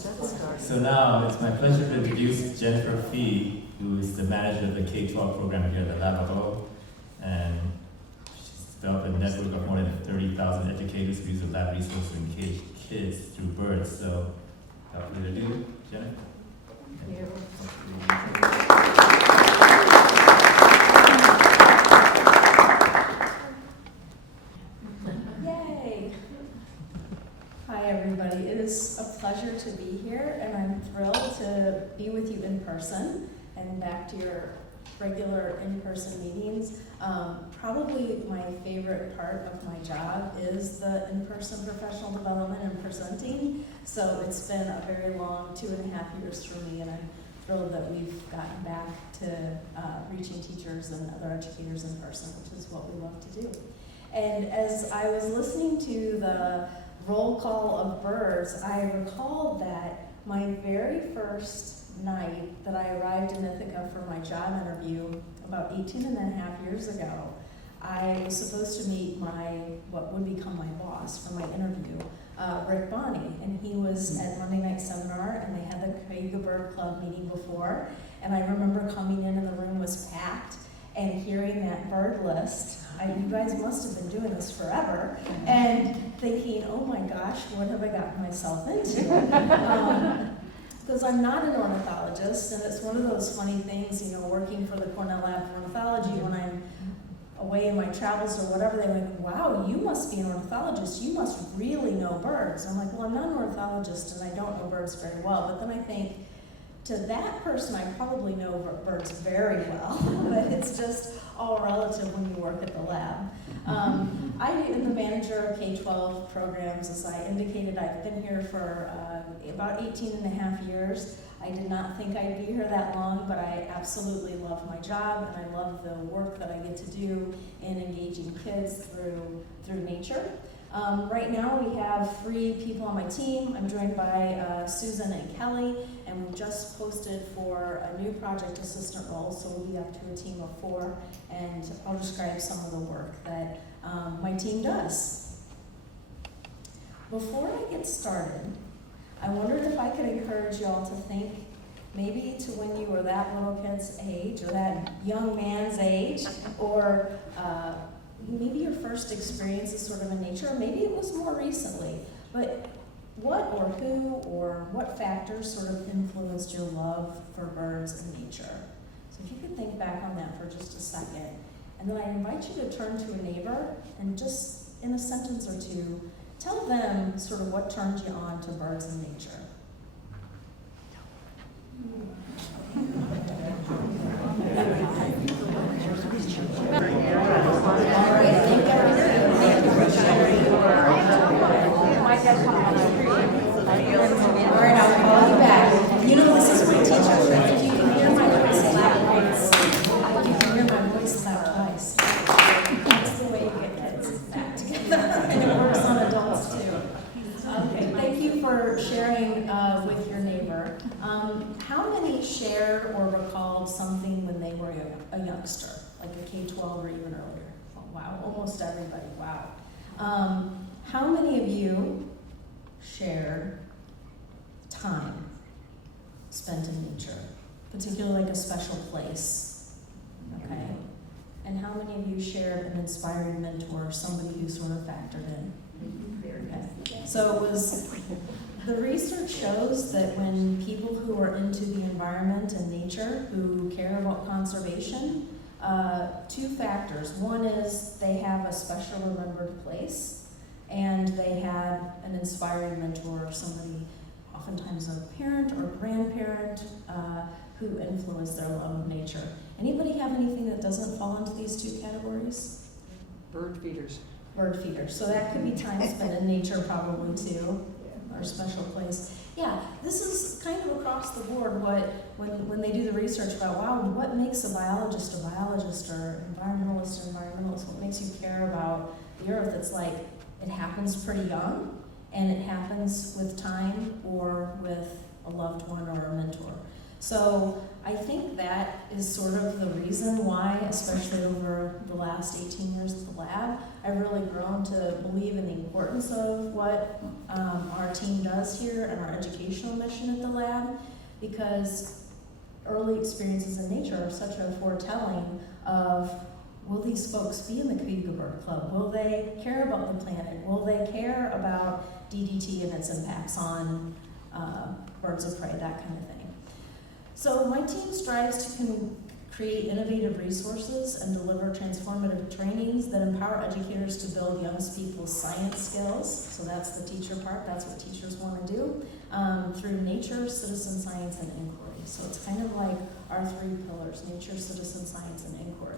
So now it's my pleasure to introduce Jennifer Fee, who is the manager of the K-12 program here at the Lab of O. And she's developed a network of more than 30,000 educators who use the lab resources to engage kids through birds. So without further ado, Jennifer. Thank you. Yay! Hi everybody, it is a pleasure to be here and I'm thrilled to be with you in person and back to your regular in-person meetings. Probably my favorite part of my job is the in-person professional development and presenting. So it's been a very long 2.5 years for me, and I'm thrilled that we've gotten back to reaching teachers and other educators in person, which is what we love to do. And as I was listening to the roll call of birds, I recalled that my very first night that I arrived in Ithaca for my job interview about 18.5 years ago, I was supposed to meet what would become my boss for my interview, Rick Bonney, and he was at Monday Night Seminar, and they had the Cayuga Bird Club meeting before, and I remember coming in and the room was packed, and hearing that bird list. You guys must have been doing this forever, and thinking, oh my gosh, what have I gotten myself into? Because I'm not an ornithologist, and it's one of those funny things, working for the Cornell Lab of Ornithology, when I'm away in my travels or whatever, they went, wow, you must be an ornithologist, you must really know birds. I'm like, well, I'm not an ornithologist, and I don't know birds very well, but then I think, to that person, I probably know birds very well, but it's just all relative when you work at the lab. I am the manager of K-12 programs. As I indicated, I've been here for about 18.5 years. I did not think I'd be here that long, but I absolutely love my job, and I love the work that I get to do in engaging kids through nature. Right now we have 3 people on my team. I'm joined by Susan and Kelly, and we've just posted for a new project assistant role, so we'll be up to a team of 4, and I'll describe some of the work that my team does. Before I get started, I wondered if I could encourage you all to think maybe to when you were that little kid's age, or that young man's age, or maybe your first experience is sort of in nature, or maybe it was more recently, but what or who or what factors sort of influenced your love for birds and nature? So if you could think back on that for just a second. And then I invite you to turn to a neighbor and just in a sentence or two, tell them sort of what turned you on to birds and nature. All right, I'll call you back. This is my teacher trick. If you can hear my voice loud once, you can hear my voice loud twice. That's the way you get kids back together, and it works on adults too. Okay, thank you for sharing with your neighbor. How many shared or recalled something when they were a youngster, like a K-12 or even earlier? Oh, wow, almost everybody, wow. How many of you shared time spent in nature, particularly like a special place, okay? And how many of you shared an inspiring mentor, somebody who sort of factored in? Okay. So the research shows that when people who are into the environment and nature, who care about conservation, 2 factors. One is they have a special remembered place, and they had an inspiring mentor, somebody, oftentimes a parent or grandparent, who influenced their love of nature. Anybody have anything that doesn't fall into these 2 categories? Bird feeders. Bird feeders. So that could be time spent in nature probably too, or special place. Yeah, this is kind of across the board when they do the research about, wow, what makes a biologist, or environmentalist, what makes you care about the earth? It's like, it happens pretty young, and it happens with time or with a loved one or a mentor. So I think that is sort of the reason why, especially over the last 18 years at the lab, I've really grown to believe in the importance of what our team does here and our educational mission at the lab, because early experiences in nature are such a foretelling of, will these folks be in the Cayuga Bird Club? Will they care about the planet? Will they care about DDT and its impacts on birds of prey, that kind of thing? So my team strives to create innovative resources and deliver transformative trainings that empower educators to build young people's science skills. So that's the teacher part, that's what teachers want to do, through nature, citizen science, and inquiry. So it's kind of like our three pillars: nature, citizen science, and inquiry.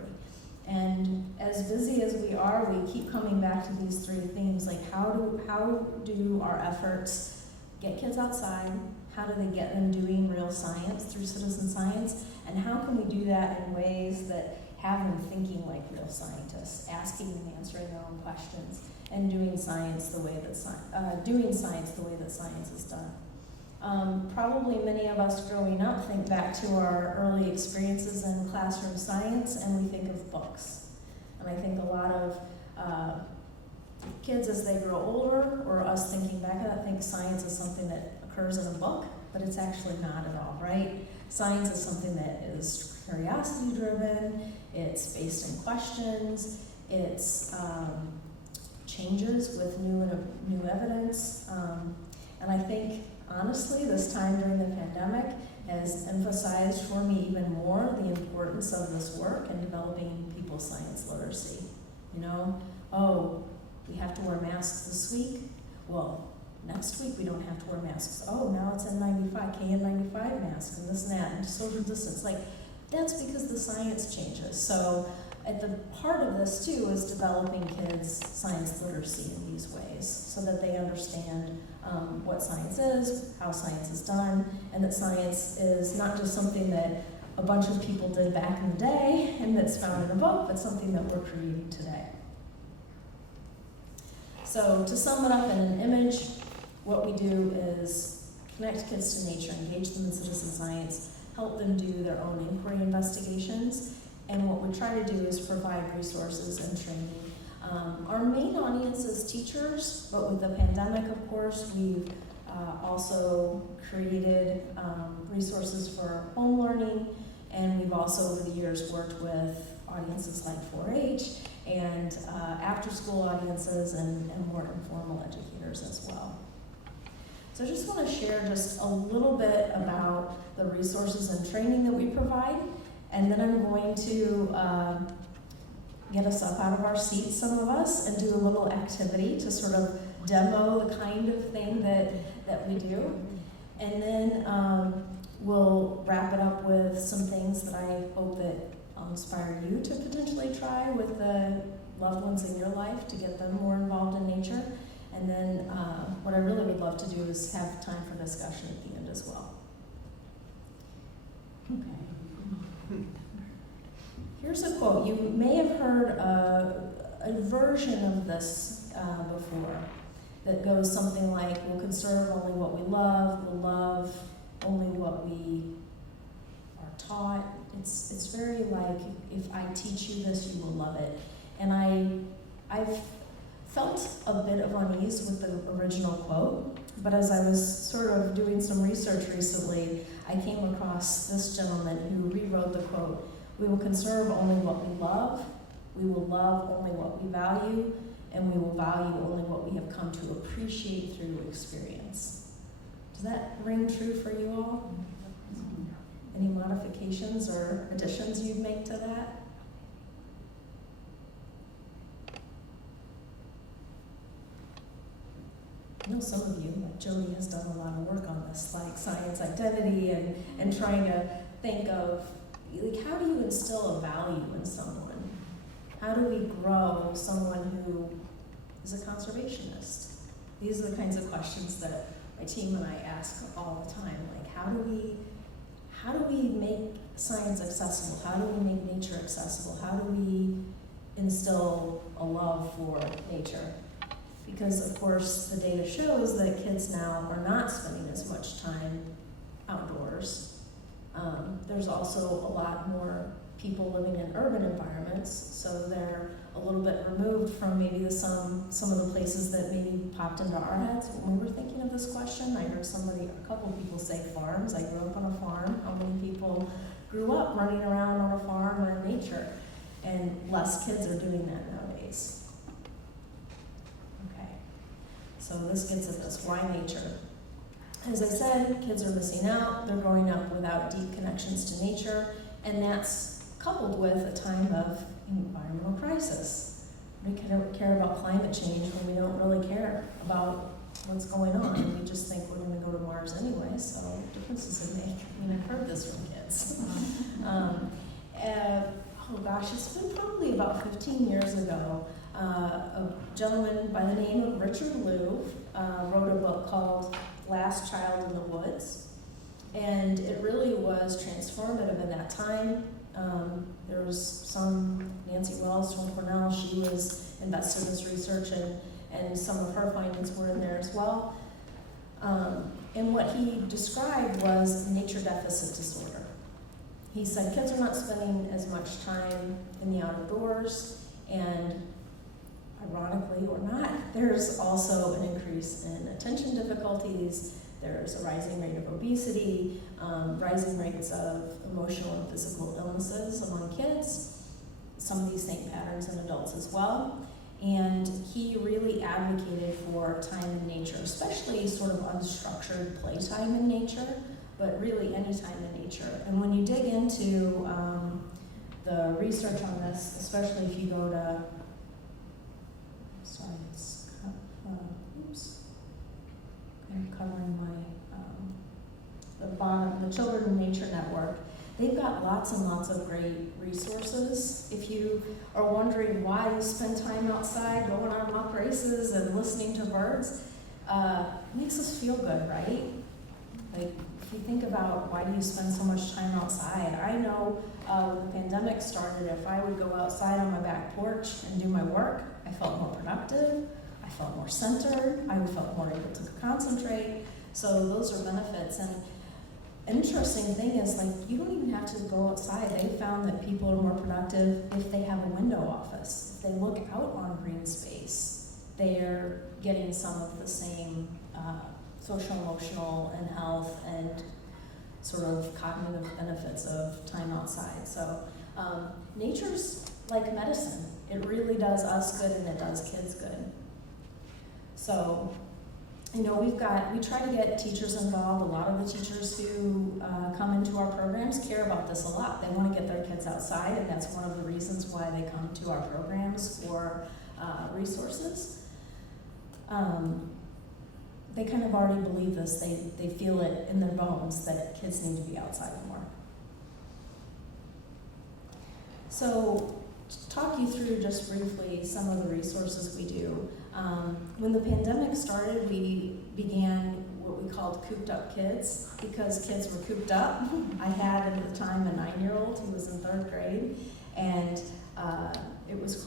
And as busy as we are, we keep coming back to these three themes, like how do our efforts get kids outside? How do they get them doing real science through citizen science? And how can we do that in ways that have them thinking like real scientists, asking and answering their own questions, and doing science the way that science is done? Probably many of us growing up think back to our early experiences in classroom science, and we think of books. And I think a lot of kids, as they grow older, or us thinking back at that, think science is something that occurs in a book, but it's actually not at all, right? Science is something that is curiosity driven, it's based in questions, it's changes with new evidence, and I think honestly this time during the pandemic has emphasized for me even more the importance of this work in developing people's science literacy. You know, oh, we have to wear masks this week, well, next week we don't have to wear masks. Oh, now it's N95, KN95 mask, and this and that, and social distance. Like, that's because the science changes. So at the heart of this too is developing kids' science literacy in these ways, so that they understand what science is, how science is done, and that science is not just something that a bunch of people did back in the day and that's found in a book, but something that we're creating today. So to sum it up in an image, what we do is connect kids to nature, engage them in citizen science, help them do their own inquiry investigations, and what we try to do is provide resources and training. Our main audience is teachers, but with the pandemic, of course, we've also created resources for home learning, and we've also over the years worked with audiences like 4-H and after-school audiences and more informal educators as well. So I just want to share just a little bit about the resources and training that we provide, and then I'm going to get us up out of our seats, some of us, and do a little activity to sort of demo the kind of thing that we do. And then we'll wrap it up with some things that I hope that I'll inspire you to potentially try with the loved ones in your life to get them more involved in nature. And then what I really would love to do is have time for discussion at the end as well. Okay. Here's a quote. You may have heard a version of this before that goes something like, we'll conserve only what we love, we'll love only what we are taught. It's very like, if I teach you this, you will love it. And I've felt a bit of unease with the original quote, but as I was sort of doing some research recently, I came across this gentleman who rewrote the quote: we will conserve only what we love, we will love only what we value, and we will value only what we have come to appreciate through experience. Does that ring true for you all? Any modifications or additions you'd make to that? I know some of you, like Jody, has done a lot of work on this, like science identity and trying to think of, like, how do you instill a value in someone? How do we grow someone who is a conservationist? These are the kinds of questions that my team and I ask all the time. Like, how do we make science accessible? How do we make nature accessible? How do we instill a love for nature? Because, of course, the data shows that kids now are not spending as much time outdoors. There's also a lot more people living in urban environments, so they're a little bit removed from maybe some of the places that maybe popped into our heads when we were thinking of this question. I heard a couple of people say farms. I grew up on a farm. How many people grew up running around on a farm or in nature? And less kids are doing that nowadays. Okay, so this gets at this, why nature? As I said, kids are missing out. They're growing up without deep connections to nature, and that's coupled with a time of environmental crisis. We care about climate change when we don't really care about what's going on, and we just think we're going to go to Mars anyway, so what difference does it make? I mean, I've heard this from kids. Oh gosh, it's been probably about 15 years ago. A gentleman by the name of Richard Louv wrote a book called Last Child in the Woods, and it really was transformative in that time. There was some, Nancy Wells from Cornell, she was invested in this research, and some of her findings were in there as well. And what he described was nature deficit disorder. He said kids are not spending as much time in the outdoors, and ironically or not, there's also an increase in attention difficulties. There's a rising rate of obesity, rising rates of emotional and physical illnesses among kids, some of these same patterns in adults as well. And he really advocated for time in nature, especially sort of unstructured playtime in nature, but really any time in nature. And when you dig into the research on this, especially if you go to, sorry, it's, oops. I'm covering my, the Children in Nature Network. They've got lots and lots of great resources. If you are wondering why you spend time outside, going on mock races and listening to birds, it makes us feel good, right? Like, if you think about why do you spend so much time outside, I know when the pandemic started, if I would go outside on my back porch and do my work, I felt more productive. I felt more centered, I felt more able to concentrate, so those are benefits. And an interesting thing is, like, you don't even have to go outside. They found that people are more productive if they have a window office. If they look out on green space, they're getting some of the same social-emotional and health and sort of cognitive benefits of time outside. So nature's like medicine. It really does us good and it does kids good. So, you know, we try to get teachers involved. A lot of the teachers who come into our programs care about this a lot. They want to get their kids outside, and that's one of the reasons why they come to our programs for resources. They kind of already believe this. They feel it in their bones that kids need to be outside more. So, to talk you through just briefly some of the resources we do. When the pandemic started, we began what we called cooped up kids, because kids were cooped up. I had at the time a 9-year-old who was in 3rd grade, and it was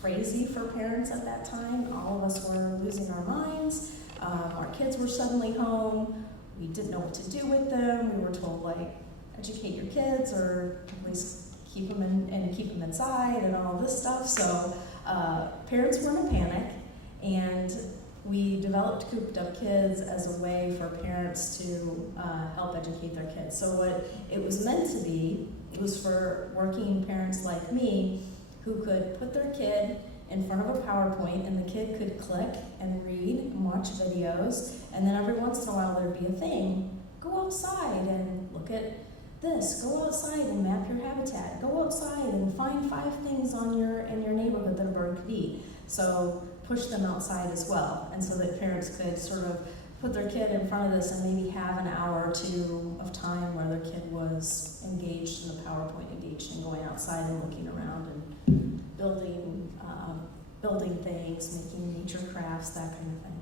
crazy for parents at that time. All of us were losing our minds. Our kids were suddenly home. We didn't know what to do with them. We were told, like, educate your kids, or at least keep them inside and all this stuff. So parents were in a panic, and we developed Cooped Up Kids as a way for parents to help educate their kids. So what it was meant to be, it was for working parents like me who could put their kid in front of a PowerPoint, and the kid could click and read and watch videos, and then every once in a while there'd be a thing. Go outside and look at this. Go outside and map your habitat. Go outside and find 5 things in your neighborhood that a bird could eat. So push them outside as well, and so that parents could sort of put their kid in front of this and maybe have an hour or 2 of time where their kid was engaged in the PowerPoint, engaged in going outside and looking around and building things, making nature crafts, that kind of thing.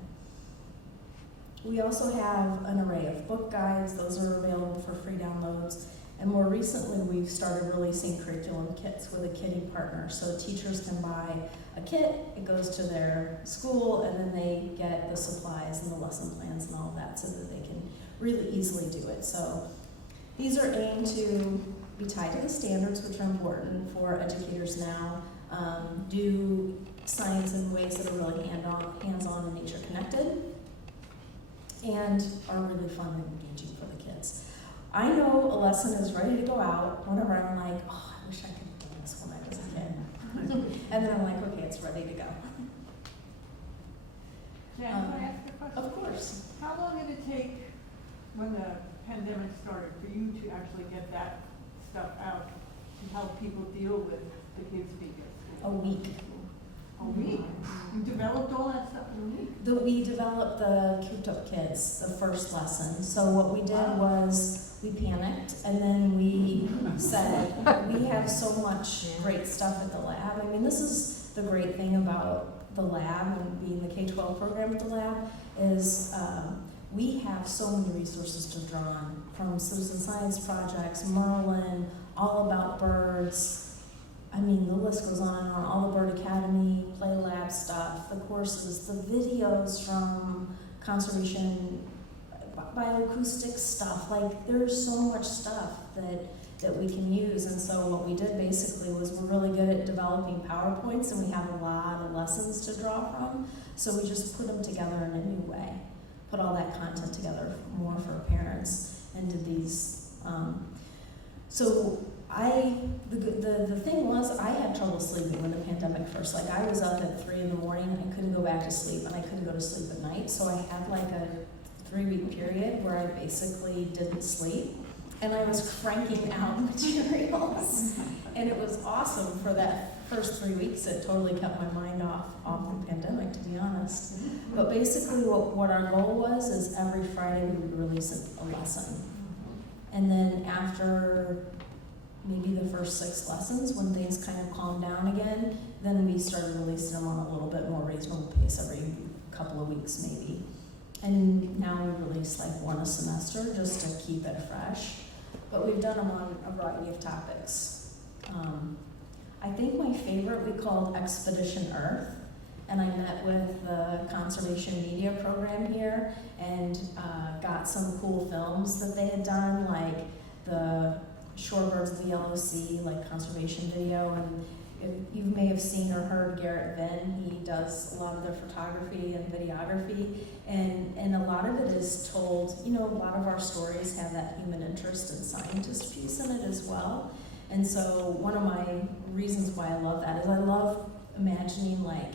We also have an array of book guides. Those are available for free downloads. And more recently, we've started releasing curriculum kits with a kitting partner. So teachers can buy a kit, it goes to their school, and then they get the supplies and the lesson plans and all of that so that they can really easily do it. So These are aimed to be tied to the standards, which are important for educators now, do science in ways that are really hands-on and nature-connected, and are really fun and engaging for the kids. I know a lesson is ready to go out whenever I'm like, oh, I wish I could do this when I was a kid. And then I'm like, okay, it's ready to go. Jen, can I ask a question? Of course. How long did it take when the pandemic started for you to actually get that stuff out to help people deal with the kids being at A school? week. A week? You developed all that stuff in a week? We developed the Cooped Up Kids, the first lesson. So what we did was we panicked, and then we said, we have so much great stuff at the lab. I mean, this is the great thing about the lab and being the K-12 program at the lab is we have so many resources to draw on, from citizen science projects, Merlin, all about birds. I mean, the list goes on and on. All the Bird Academy, Play Lab stuff, the courses, the videos from conservation, bioacoustic stuff. Like, there's so much stuff that we can use. And so what we did basically was we're really good at developing PowerPoints, and we have a lot of lessons to draw from. So we just put them together in a new way, put all that content together more for parents, and did these. The thing was, I had trouble sleeping when the pandemic first, like I was up at 3 in the morning, and I couldn't go back to sleep, and I couldn't go to sleep at night, so I had like a 3-week period where I basically didn't sleep, and I was cranking out materials, and it was awesome for that first 3 weeks. It totally kept my mind off the pandemic, to be honest. But basically what our goal was is every Friday we would release a lesson. And then after maybe the first 6 lessons, when things kind of calmed down again, then we started releasing them on a little bit more reasonable pace every couple of weeks maybe. And now we release like one a semester just to keep it fresh. But we've done them on a variety of topics. I think my favorite we called Expedition Earth, and I met with the conservation media program here and got some cool films that they had done, like the Shorebirds of the Yellow Sea, like conservation video. And if you may have seen or heard Garrett Venn, he does a lot of their photography and videography, and a lot of it is told, you know, a lot of our stories have that human interest and scientist piece in it as well. And so one of my reasons why I love that is I love imagining, like,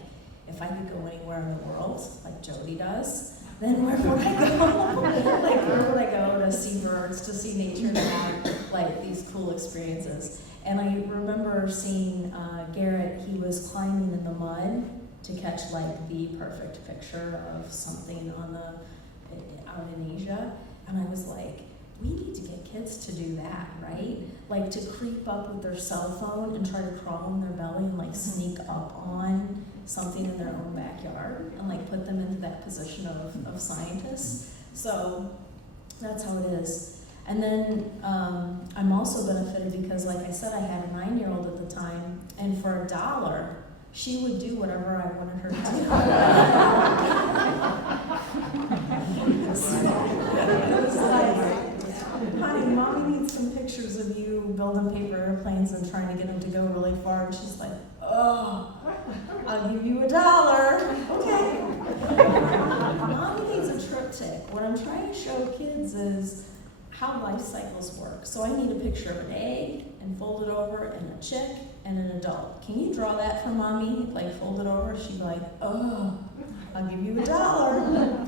if I could go anywhere in the world, like Jody does, then where would I go? Like, where would I go to see birds, to see nature, to have, like, these cool experiences? And I remember seeing Garrett, he was climbing in the mud to catch, like, the perfect picture of something out in Asia. And I was like, we need to get kids to do that, right? Like, to creep up with their cell phone and try to crawl in their belly and, like, sneak up on something in their own backyard and, like, put them into that position of scientists. So that's how it is. And then I'm also benefited because, like I said, I had a 9-year-old at the time, and for $1, she would do whatever I wanted her to do. It was like, honey, mommy needs some pictures of you building paper airplanes and trying to get them to go really far. And she's like, oh, I'll give you $1. Okay. Mommy needs a triptych. What I'm trying to show kids is how life cycles work. So I need a picture of an egg and fold it over, and a chick and an adult. Can you draw that for mommy? Like, fold it over? She'd be like, oh, I'll give you $1.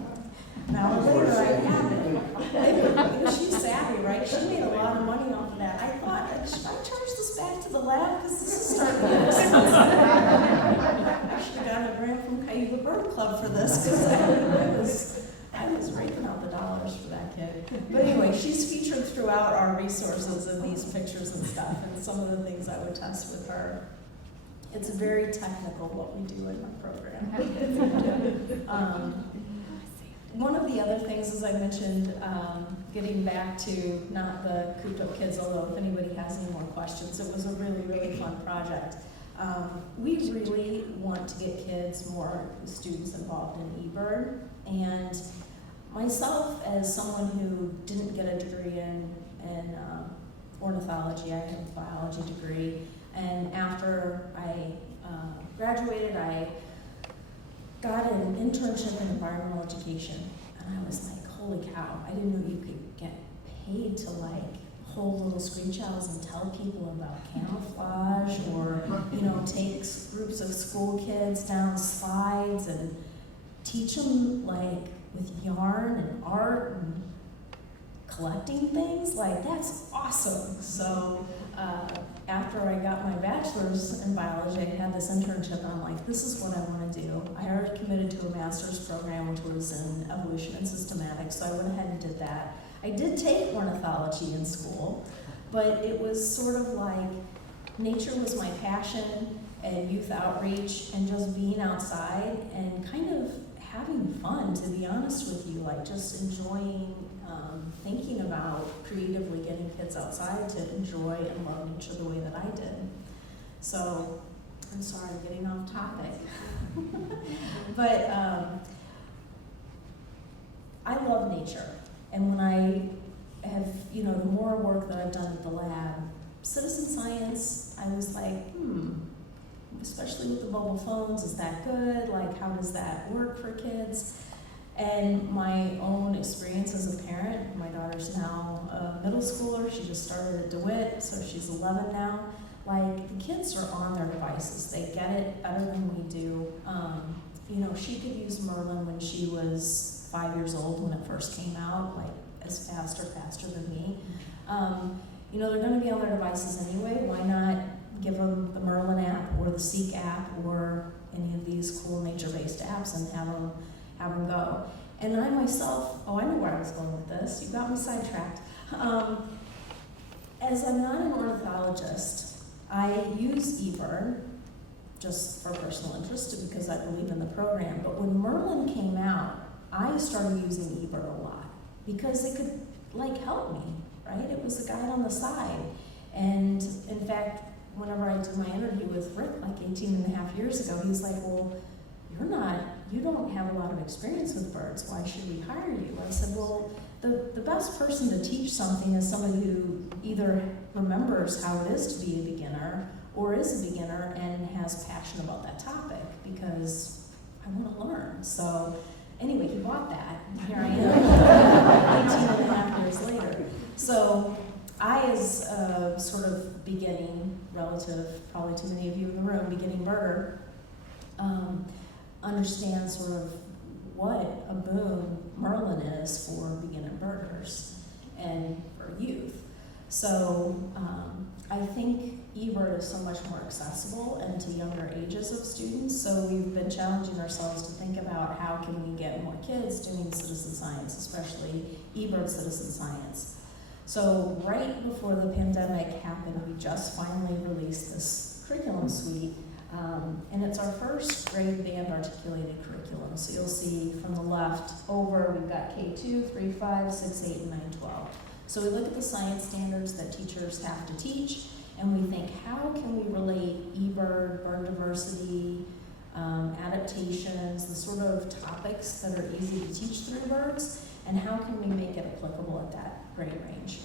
Now later I have it. She's savvy, right? She made a lot of money off of that. I thought, should I charge this back to the lab? Because this is starting to get expensive. I should have gotten a grant from Cayuga Bird Club for this, because I was raking out the dollars for that kid. But anyway, she's featured throughout our resources in these pictures and stuff, and some of the things I would test with her. It's very technical what we do in my program. One of the other things, as I mentioned, getting back to not the Cooped Up Kids, although if anybody has any more questions, it was a really, really fun project. We really want to get kids, more students involved in eBird, and myself, as someone who didn't get a degree in in ornithology. I have a biology degree, and after I graduated, I got an internship in environmental education, and I was like, holy cow, I didn't know you could get paid to like hold little screech owls and tell people about camouflage, or, you know, take groups of school kids down slides and teach them like with yarn and art and collecting things. Like, that's awesome. So after I got my bachelor's in biology, I had this internship, and I'm like, this is what I want to do. I already committed to a master's program, which was in evolution and systematics, so I went ahead and did that. I did take ornithology in school, but it was sort of like nature was my passion, and youth outreach, and just being outside and kind of having fun, to be honest with you, like just enjoying thinking about creatively getting kids outside to enjoy and love nature the way that I did. So, I'm sorry, I'm getting off topic. But I love nature. And when I have, you know, the more work that I've done at the lab, citizen science, I was like, especially with the mobile phones, is that good? Like, how does that work for kids? And my own experience as a parent, my daughter's now a middle schooler, she just started at DeWitt, so she's 11 now. Like, the kids are on their devices, they get it better than we do. You know, she could use Merlin when she was 5 years old when it first came out, like as fast or faster than me. You know, they're gonna be on their devices anyway, why not give them the Merlin app or the Seek app or any of these cool nature-based apps and have them go. And I myself, I know where I was going with this, you got me sidetracked. As I'm not an ornithologist, I use eBird just for personal interest because I believe in the program. But when Merlin came out, I started using eBird a lot because it could like help me, right? It was a guide on the side. And in fact, whenever I did my interview with Rick like 18 and a half years ago, he was like, well, you don't have a lot of experience with birds, why should we hire you? I said, well, the best person to teach something is somebody who either remembers how it is to be a beginner or is a beginner and has passion about that topic, because I want to learn. So anyway, he bought that, and here I am 18 and a half years later. So I, as a sort of beginning relative, probably to many of you in the room, beginning birder, understand sort of what a boon Merlin is for beginner birders and for youth. So I think eBird is so much more accessible and to younger ages of students. So we've been challenging ourselves to think about how can we get more kids doing citizen science, especially eBird citizen science. So right before the pandemic happened, we just finally released this curriculum suite. And it's our first grade band articulated curriculum. So you'll see from the left over, we've got K2, 3, 5, 6, 8, and 9, 12. So we look at the science standards that teachers have to teach, and we think, how can we relate eBird, bird diversity, adaptations, the sort of topics that are easy to teach through birds, and how can we make it applicable at that grade range?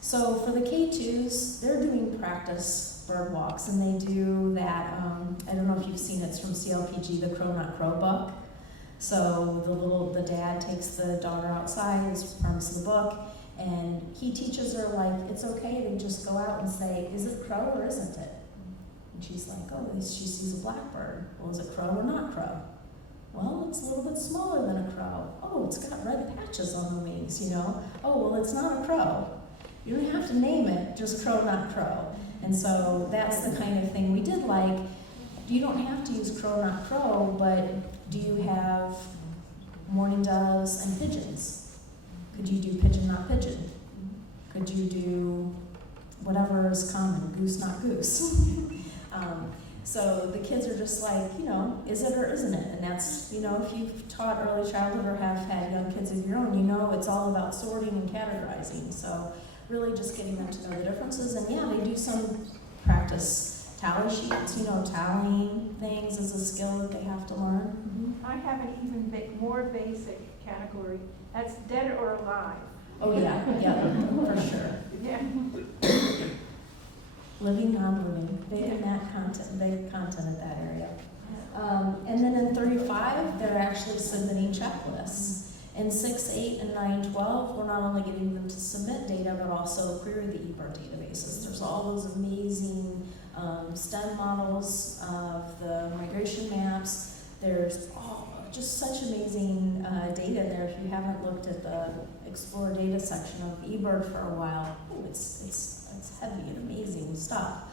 So for the K2s, they're doing practice bird walks, and they do that, I don't know if you've seen it, it's from CLPG, the Crow Not Crow book. So the dad takes the daughter outside, is the premise of the book, and he teaches her, like, it's okay to just go out and say, is it crow or isn't it? And she's like, oh, she sees a blackbird. Well, is it crow or not crow? Well, it's a little bit smaller than a crow. Oh, it's got red patches on the wings, you know? Oh, well, it's not a crow. You don't have to name it, just crow, not crow. And so that's the kind of thing we did. Like, you don't have to use crow, not crow, but do you have mourning doves and pigeons? Could you do pigeon, not pigeon? Could you do whatever is common, goose, not goose? So the kids are just like, you know, is it or isn't it? And that's, you know, if you've taught early childhood or have had young kids of your own, you know it's all about sorting and categorizing. So really just getting them to know the differences. And yeah, they do some practice tally sheets, you know, tallying things is a skill that they have to learn. I have an even more basic category. That's dead or alive. Oh, yeah, for sure. Yeah. Living, non-living, big in that content, big content in that area. And then in 35, they're actually submitting checklists. In 6, 8, and 9, 12, we're not only getting them to submit data, but also query the eBird databases. There's all those amazing STEM models of the migration maps. There's just such amazing data there. If you haven't looked at the Explore data section of eBird for a while, it's heavy and amazing stuff.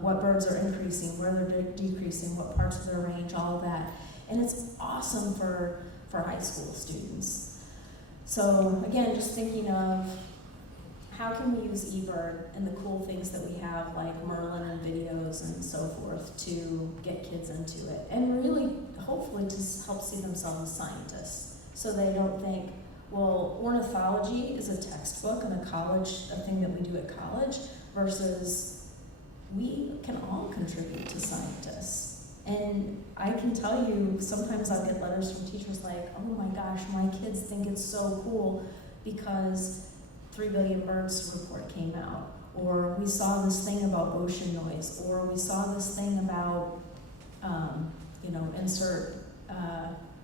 What birds are increasing, where they're decreasing, what parts of their range, all of that. And it's awesome for high school students. So again, just thinking of how can we use eBird and the cool things that we have like Merlin and videos and so forth to get kids into it and really hopefully to help see themselves as scientists so they don't think, well, ornithology is a textbook and a thing that we do at college versus we can all contribute to scientists. And I can tell you, sometimes I'll get letters from teachers like, oh my gosh, my kids think it's so cool because 3 billion birds report came out, or we saw this thing about ocean noise, or we saw this thing about, insert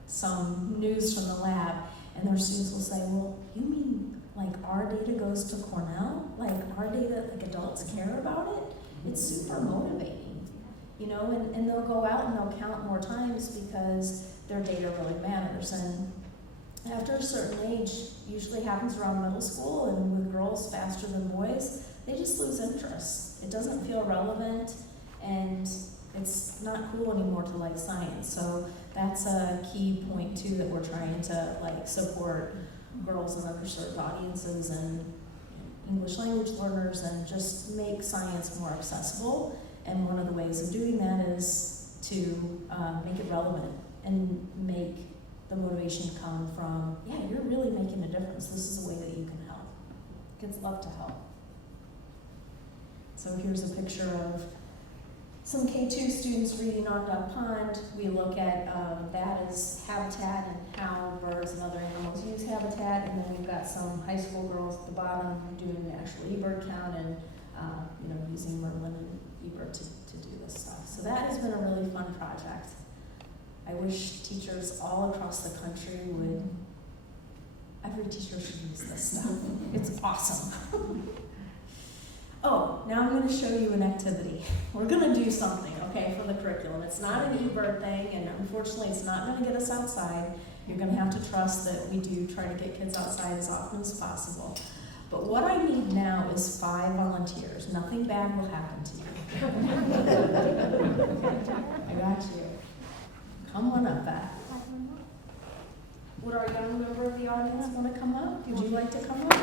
some news from the lab, and their students will say, well, you mean like our data goes to Cornell? Like our data, like adults care about it? It's super motivating. And they'll go out and they'll count more times because their data really matters. And after a certain age, usually happens around middle school, and with girls faster than boys, they just lose interest. It doesn't feel relevant, and it's not cool anymore to like science. So that's a key point too that we're trying to like support girls and underserved audiences and English language learners and just make science more accessible. And one of the ways of doing that is to make it relevant and make the motivation come from, yeah, you're really making a difference. This is a way that you can help. Kids love to help. So here's a picture of some K2 students reading on Duck Pond. We look at that as habitat and how birds and other animals use habitat. And then we've got some high school girls at the bottom doing the actual eBird count and using Merlin and eBird to do this stuff. So that has been a really fun project. I wish teachers all across the country would, every teacher should use this stuff. It's awesome. Oh, now I'm going to show you an activity. We're going to do something, okay, for the curriculum. It's not an eBird thing, and unfortunately it's not going to get us outside. You're going to have to trust that we do try to get kids outside as often as possible. But what I need now is 5 volunteers. Nothing bad will happen to you. I got you. Come on up, Beth. Would our young member of the audience want to come up? Would you like to come up?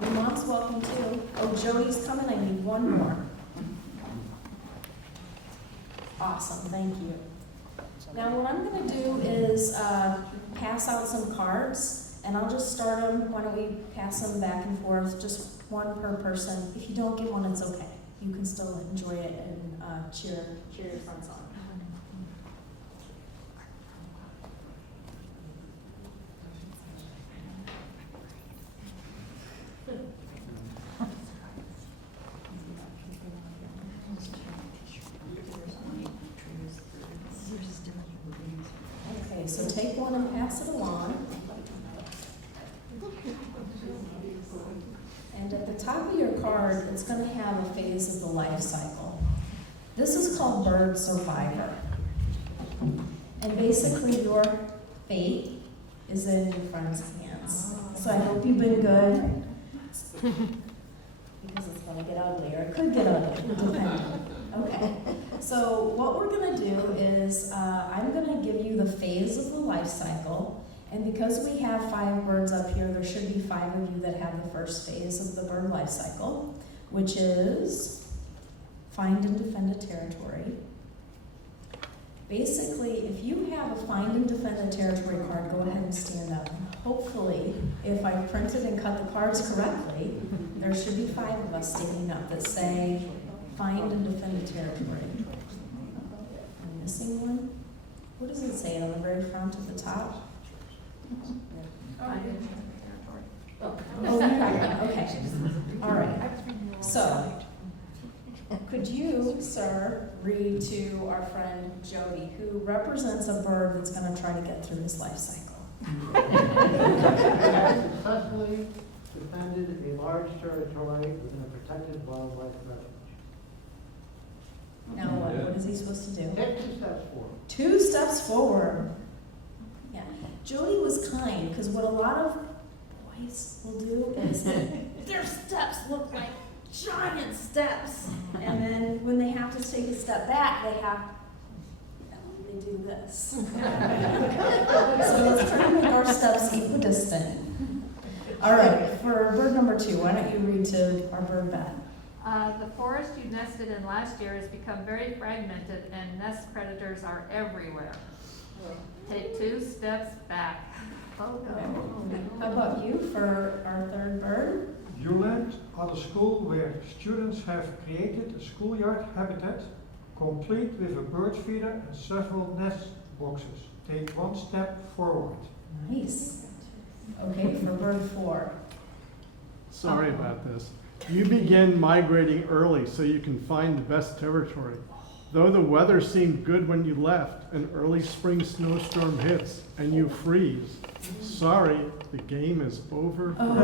Your mom's welcome too. Oh, Jody's coming. I need one more. Awesome. Thank you. Now what I'm going to do is pass out some cards. And I'll just start them. Why don't we pass them back and forth, just one per person. If you don't get one, it's okay. You can still enjoy it and cheer your friends on. Okay, so take one and pass it along. And at the top of your card, it's going to have a phase of the life cycle. This is called Bird Survivor. And basically your fate is in your friend's hands. So I hope you've been good. Because it's going to get ugly, or it could get ugly, depending. Okay. So what we're going to do is I'm going to give you the phase of the life cycle. And because we have 5 birds up here, there should be 5 of you that have the first phase of the bird life cycle, which is find and defend a territory. Basically, if you have a find and defend a territory card, go ahead and stand up. Hopefully, if I printed and cut the cards correctly, there should be 5 of us standing up that say find and defend a territory. I'm missing one. What does it say on the very front at the top? Oh, Okay, all right. So, could you, sir, read to our friend Jody, who represents a bird that's going to try to get through his life cycle? Successfully defended a large territory within a protected wildlife refuge. Now what is he supposed to do? Take 2 steps forward. 2 steps forward. Yeah. Jody was kind, because what a lot of boys will do is their steps look like giant steps. And then when they have to take a step back, they do this. So let's try to make our steps equidistant. All right, for bird number 2, why don't you read to our bird Beth? The forest you nested in last year has become very fragmented and nest predators are everywhere. Take 2 steps back. Oh, no. How about you for our third bird? You land at a school where students have created a schoolyard habitat, complete with a bird feeder and several nest boxes. Take 1 step forward. Nice. Okay, for bird 4. Sorry about this. You begin migrating early so you can find the best territory. Though the weather seemed good when you left, an early spring snowstorm hits and you freeze. Sorry, the game is over. Oh, no.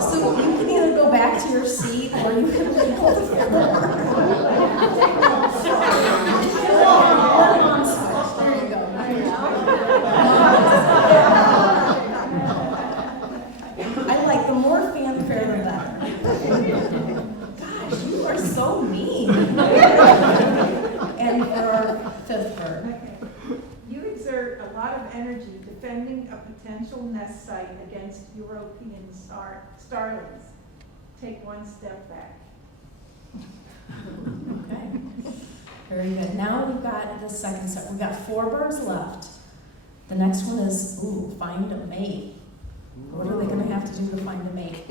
So you can either go back to your seat or you can pull the floor. On switch. There you go. I like the more fanfare the better. Gosh, you are so mean. And for our 5th bird. You exert a lot of energy defending a potential nest site against European starlings. Take 1 step back. Okay. Very good. Now we've got the second set. We've got 4 birds left. The next one is, find a mate. What are they going to have to do to find a mate?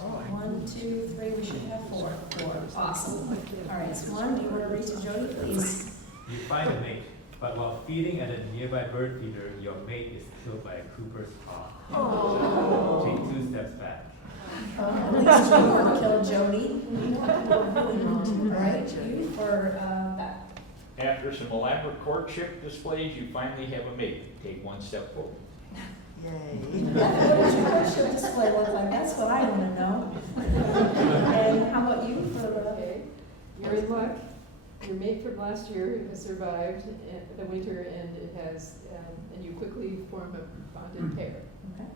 1, 2, 3, we should have 4. 4. Awesome. All right, Swan, do you want to read to Jody, please? You find a mate, but while feeding at a nearby bird feeder, your mate is killed by a Cooper's hawk. Oh. Take 2 steps back. At least you weren't killed, Jody. All right, you for that. After some elaborate courtship displays, you finally have a mate. Take 1 step forward. What does your courtship display look like? That's what I want to know. And how about you for the... Okay, you're in luck. Your mate from last year has survived the winter, and it has, and you quickly form a bonded pair. Okay.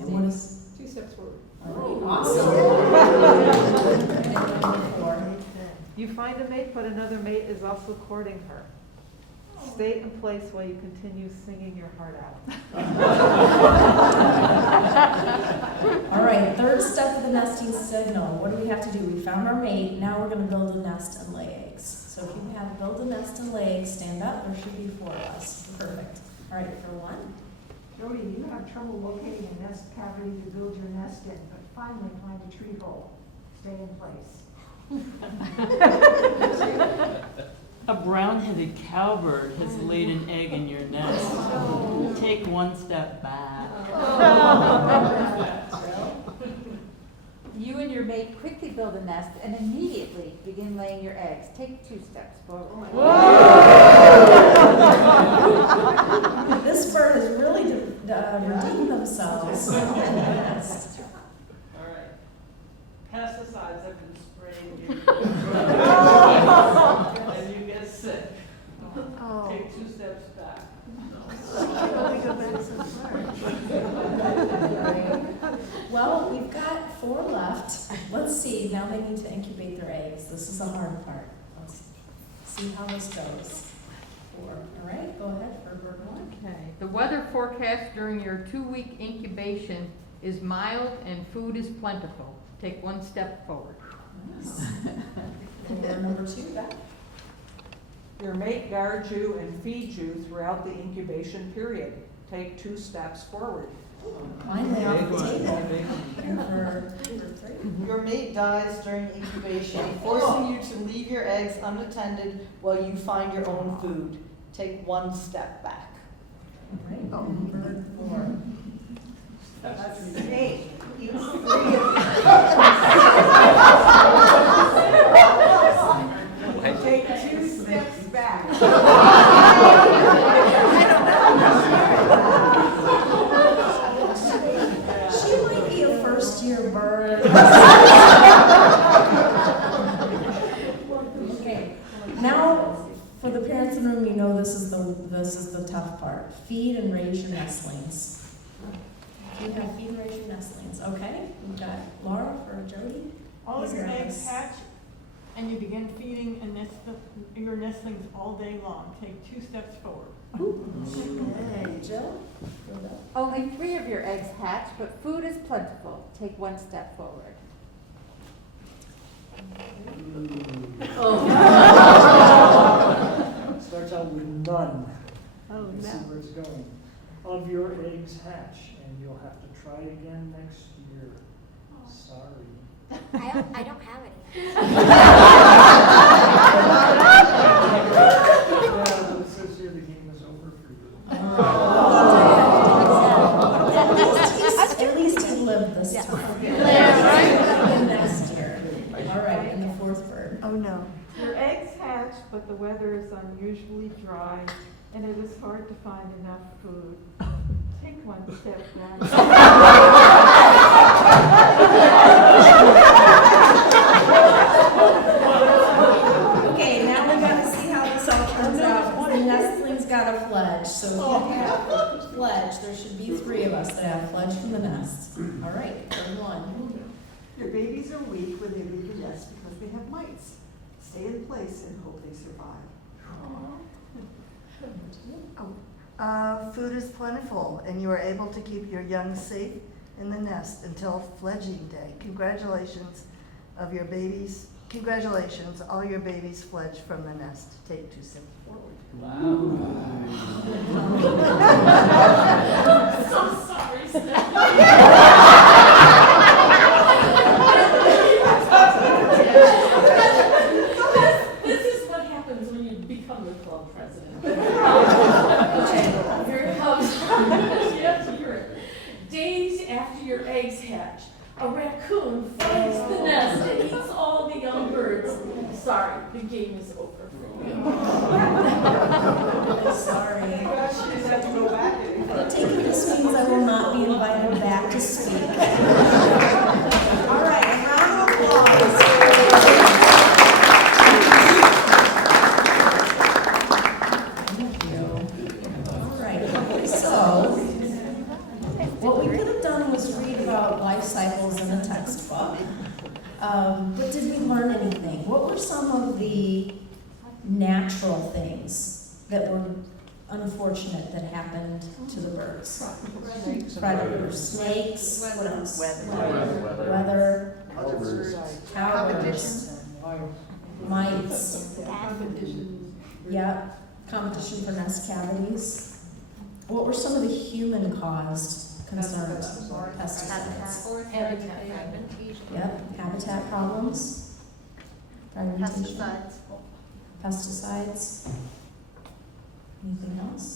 And what is... 2 steps forward. Awesome. You find a mate, but another mate is also courting her. Stay in place while you continue singing your heart out. All right, 3rd step of the nesting signal. What do we have to do? We found our mate. Now we're going to build a nest and lay eggs. So if you have build a nest and lay eggs, stand up. There should be 4 of us. Perfect. All right, for 1. Jody, you have trouble locating a nest cavity to build your nest in, but finally find a tree hole. Stay in place. A brown-headed cowbird has laid an egg in your nest. Take 1 step back. You and your mate quickly build a nest and immediately begin laying your eggs. Take 2 steps forward. This bird has really redeemed themselves. All right. Pesticides have been spraying you. And you get sick. Take 2 steps back. Well, we've got 4 left. Let's see. Now they need to incubate their eggs. This is the hard part. Let's see how this goes. 4. All right, go ahead for bird 1. Okay. The weather forecast during your 2-week incubation is mild and food is plentiful. Take 1 step forward. Nice. For number 2, Beth. Your mate guards you and feeds you throughout the incubation period. Take 2 steps forward. Finally off the table. And for number 3. Your mate dies during incubation, forcing you to leave your eggs unattended while you find your own food. Take 1 step back. right, bird 4. A snake eats 3 of Take 2 steps back. She might be a first-year bird. Okay, now for the parents in the room, you know this is the tough part. Feed and raise your nestlings. You have feed and raise your nestlings. Okay, we've got Laura for Jody. All of He's your eggs nervous. hatch, and you begin feeding your nestlings all day long. Take 2 steps forward. Okay, Jill. Only 3 of your eggs hatch, but food is plentiful. Take 1 step forward. Starts out with none. Oh, Let's see where it's going. Of your eggs hatch, and you'll have to try it again next year. Sorry. I don't have any. Yeah, but it says here the game is over for you. At least he lived this time. Next year. All right, and the 4th bird. Oh, no. Your eggs hatch, but the weather is unusually dry, and it is hard to find enough food. Take 1 step back. Okay, now we gotta see how this all turns out. The nestlings got a fledge, so if you have fledge, there should be 3 of us that have fledge from the nest. All right, bird 1. Your babies are weak when they leave the nest because they have mites. Stay in place and hope they survive. Food is plentiful, and you are able to keep your young safe in the nest until fledging day. Congratulations, all your babies fledge from the nest. Take 2 steps forward. So sorry, Steph. This is what happens when you become the club president. Here it comes. You have to hear it. Days after your eggs hatch, a raccoon finds the nest and eats all the young birds. Sorry, the game is over for you. Sorry. She just have to go back. I take it this means I will not be invited back to speak. All right, a round of applause. Thank you. All right, so what we could have done was read about life cycles in a textbook. But did we learn anything? What were some of the natural things that were unfortunate that happened to the birds? Predators, snakes, what else? Weather, cowbirds, mites. Yep, competition for nest cavities. What were some of the human-caused concerns? Pesticides. Yep, habitat problems. Fragmentation. Pesticides. Anything else?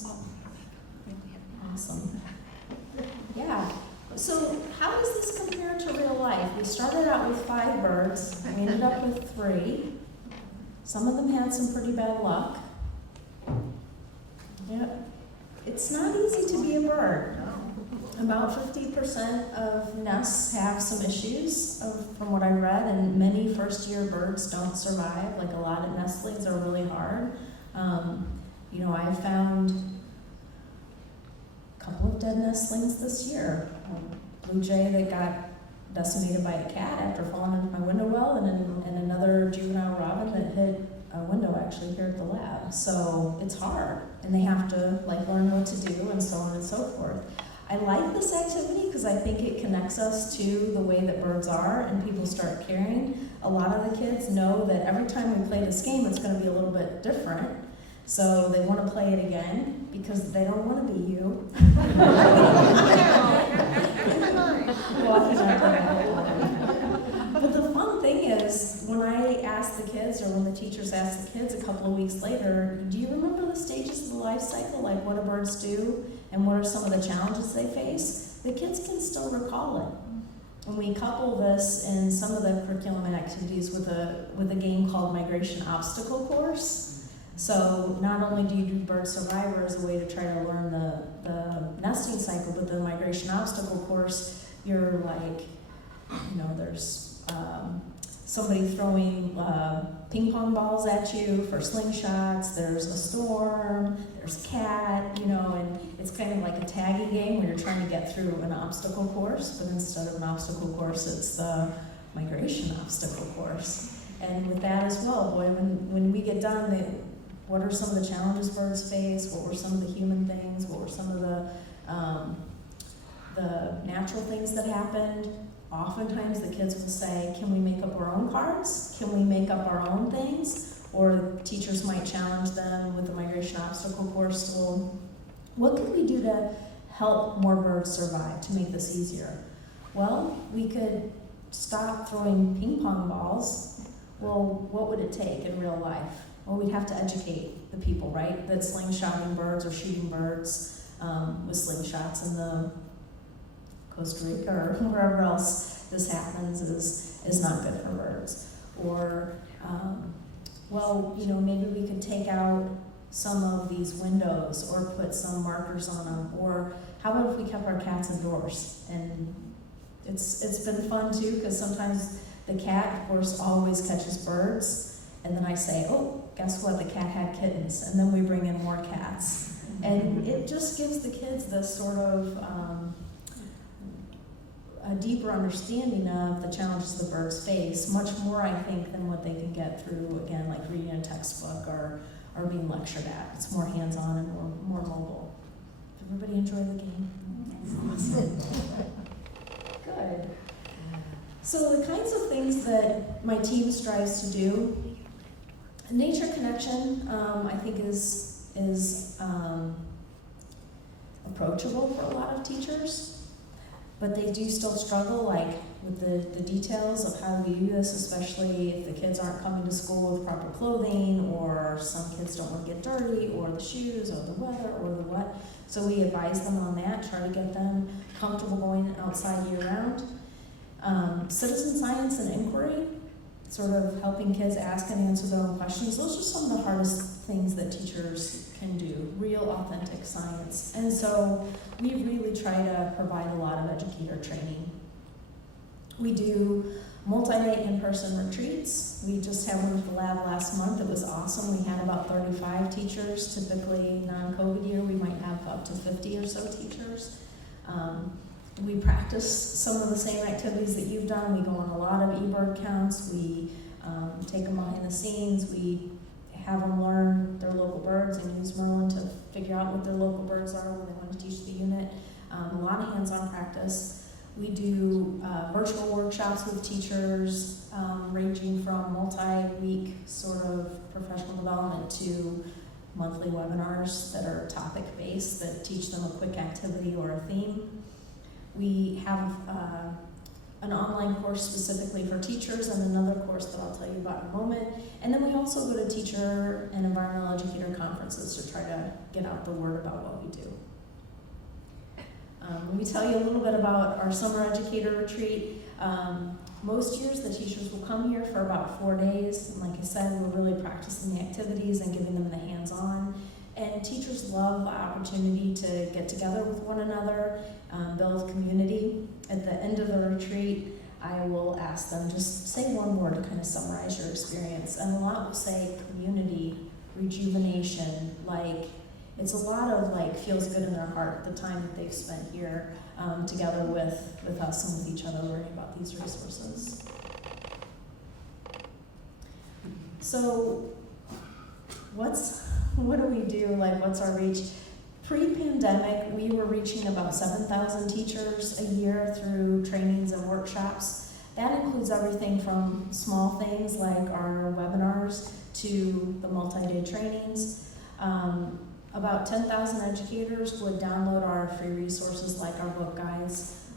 Awesome. Yeah. So how does this compare to real life? We started out with 5 birds. We ended up with 3. Some of them had some pretty bad luck. Yep. It's not easy to be a bird. About 50% of nests have some issues, from what I read, and many first-year birds don't survive. Like, a lot of nestlings are really hard. I found a couple of dead nestlings this year. A blue jay that got decimated by a cat after falling into my window well, and another juvenile robin that hit a window actually here at the lab. So it's hard, and they have to learn what to do and so on and so forth. I like this activity because I think it connects us to the way that birds are, and people start caring. A lot of the kids know that every time we play this game, it's going to be a little bit different. So they want to play it again because they don't want to be you. But the fun thing is, when I ask the kids, or when the teachers ask the kids a couple of weeks later, do you remember the stages of the life cycle, like what do birds do and what are some of the challenges they face, the kids can still recall it. And we couple this in some of the curriculum and activities with a game called Migration Obstacle Course. So not only do you do Bird Survivor as a way to try to learn the nesting cycle, but the Migration Obstacle Course, you're like, there's somebody throwing ping pong balls at you for slingshots, there's a storm, there's a cat, and it's kind of like a tagging game where you're trying to get through an obstacle course, but instead of an obstacle course, it's the migration obstacle course. And with that as well, boy, when we get done, what are some of the challenges birds face? What were some of the human things? What were some of the natural things that happened? Oftentimes the kids will say, can we make up our own cards? Can we make up our own things? Or teachers might challenge them with the migration obstacle course. Well, what could we do to help more birds survive, to make this easier? Well, we could stop throwing ping pong balls. Well, what would it take in real life? Well, we'd have to educate the people, right? That slingshotting birds or shooting birds with slingshots in the Costa Rica or wherever else this happens is not good for birds. Or, maybe we could take out some of these windows or put some markers on them. Or how about if we kept our cats indoors? And it's been fun too, because sometimes the cat, of course, always catches birds. And then I say, oh, guess what? The cat had kittens. And then we bring in more cats. And it just gives the kids this sort of a deeper understanding of the challenges the birds face, much more, I think, than what they can get through, again, like reading a textbook or being lectured at. It's more hands-on and more mobile. Everybody enjoy the game? Good. So the kinds of things that my team strives to do, nature connection, I think is approachable for a lot of teachers. But they do still struggle, like with the details of how do we do this, especially if the kids aren't coming to school with proper clothing, or some kids don't want to get dirty, or the shoes, or the weather, or the what. So we advise them on that, try to get them comfortable going outside year-round. Citizen science and inquiry, sort of helping kids ask and answer their own questions. Those are some of the hardest things that teachers can do, real authentic science. And so we really try to provide a lot of educator training. We do multi-day in-person retreats. We just had one at the lab last month. It was awesome. We had about 35 teachers. Typically, non-COVID year, we might have up to 50 or so teachers. We practice some of the same activities that you've done. We go on a lot of eBird counts. We take them behind the scenes. We have them learn their local birds and use Merlin to figure out what their local birds are when they want to teach the unit. A lot of hands-on practice. We do virtual workshops with teachers, ranging from multi-week sort of professional development to monthly webinars that are topic-based that teach them a quick activity or a theme. We have an online course specifically for teachers and another course that I'll tell you about in a moment. And then we also go to teacher and environmental educator conferences to try to get out the word about what we do. Let me tell you a little bit about our summer educator retreat. Most years the teachers will come here for about 4 days. And like I said, we're really practicing the activities and giving them the hands-on. And teachers love the opportunity to get together with one another, build community. At the end of the retreat, I will ask them, just say one word to kind of summarize your experience. And a lot will say community, rejuvenation, like it's a lot of like feels good in their heart the time that they've spent here together with us and with each other learning about these resources. So what do we do? Like, what's our reach? Pre-pandemic, we were reaching about 7,000 teachers a year through trainings and workshops. That includes everything from small things like our webinars to the multi-day trainings. About 10,000 educators would download our free resources like our book guides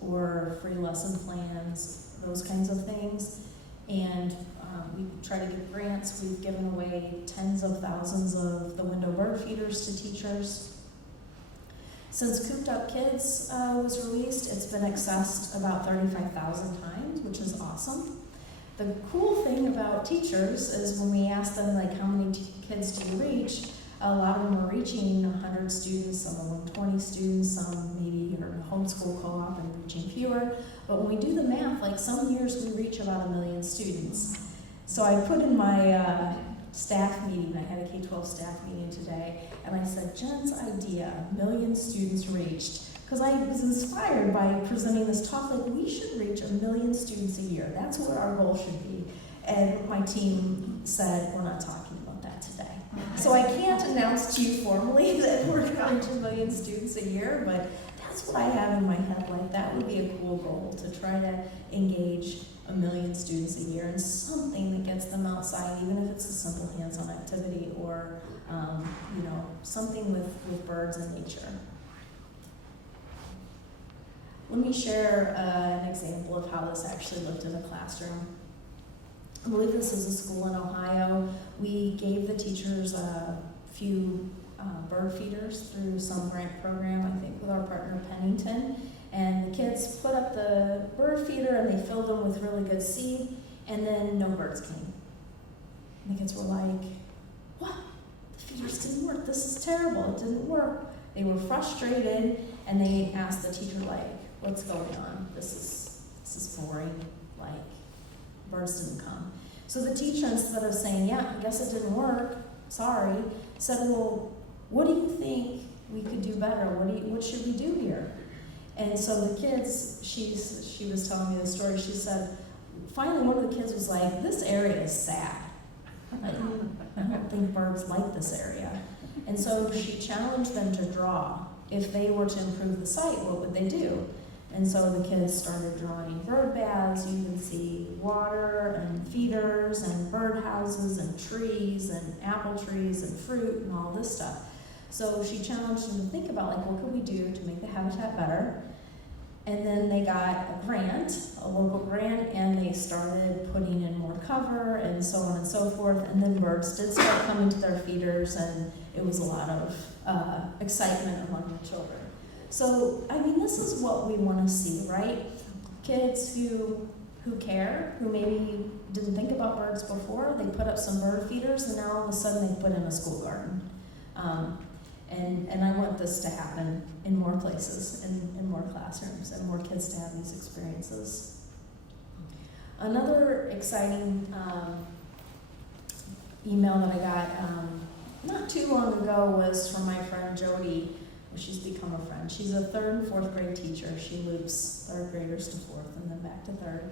or free lesson plans, those kinds of things. And We try to give grants. We've given away tens of thousands of the window bird feeders to teachers. Since Cooped Up Kids was released, it's been accessed about 35,000 times, which is awesome. The cool thing about teachers is when we ask them, like, how many kids do you reach, a lot of them are reaching 100 students, some of them 20 students, some maybe are in a homeschool co-op and reaching fewer. But when we do the math, like some years we reach about 1 million students. So I put in my staff meeting, I had a K-12 staff meeting today, and I said, Jen's idea, 1 million students reached, because I was inspired by presenting this talk, like we should reach 1 million students a year. That's what our goal should be. And my team said, we're not talking about that today. So I can't announce to you formally that we're going to reach 1 million students a year, but that's what I have in my head, like that would be a cool goal, to try to engage 1 million students a year in something that gets them outside, even if it's a simple hands-on activity or, you know, something with birds and nature. Let me share an example of how this actually looked in a classroom. I believe this is a school in Ohio. We gave the teachers a few bird feeders through some grant program, I think with our partner Pennington. And the kids put up the bird feeder and they filled them with really good seed, and then no birds came. And the kids were like, what? The feeders didn't work. This is terrible. It didn't work. They were frustrated and they asked the teacher, like, what's going on? This is boring. Like, birds didn't come. So the teacher, instead of saying, yeah, I guess it didn't work, sorry, said, well, what do you think we could do better? What should we do here? And so the kids, she was telling me the story, she said, finally one of the kids was like, this area is sad. I don't think birds like this area. And so she challenged them to draw. If they were to improve the site, what would they do? And so the kids started drawing bird baths. You can see water and feeders and bird houses and trees and apple trees and fruit and all this stuff. So she challenged them to think about, like, what could we do to make the habitat better? And then they got a grant, a local grant, and they started putting in more cover and so on and so forth. And then birds did start coming to their feeders, and it was a lot of excitement among the children. So, I mean, this is what we want to see, right? Kids who care, who maybe didn't think about birds before, they put up some bird feeders, and now all of a sudden they put in a school garden. And I want this to happen in more places, in more classrooms, and more kids to have these experiences. Another exciting email that I got not too long ago was from my friend Jody. She's become a friend. She's a 3rd and 4th grade teacher. She loops 3rd graders to 4th and then back to 3rd.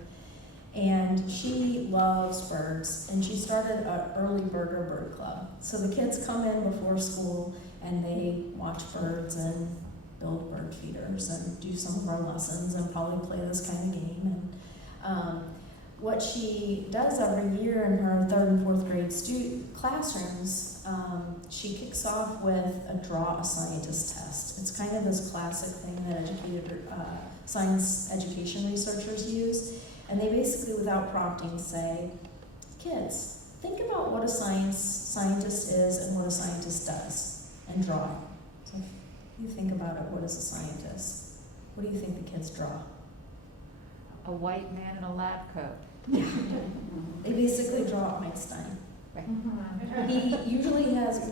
And she loves birds, and she started an early birder bird club. So the kids come in before school and they watch birds and build bird feeders and do some of our lessons and probably play this kind of game. And what she does every year in her 3rd and 4th grade classrooms, she kicks off with a Draw a Scientist test. It's kind of this classic thing that science education researchers use. And they basically, without prompting, say, kids, think about what a scientist is and what a scientist does, and draw it. So if you think about it, what is a scientist? What do you think the kids draw? A white man in a lab coat. Yeah. They basically draw Einstein. He usually has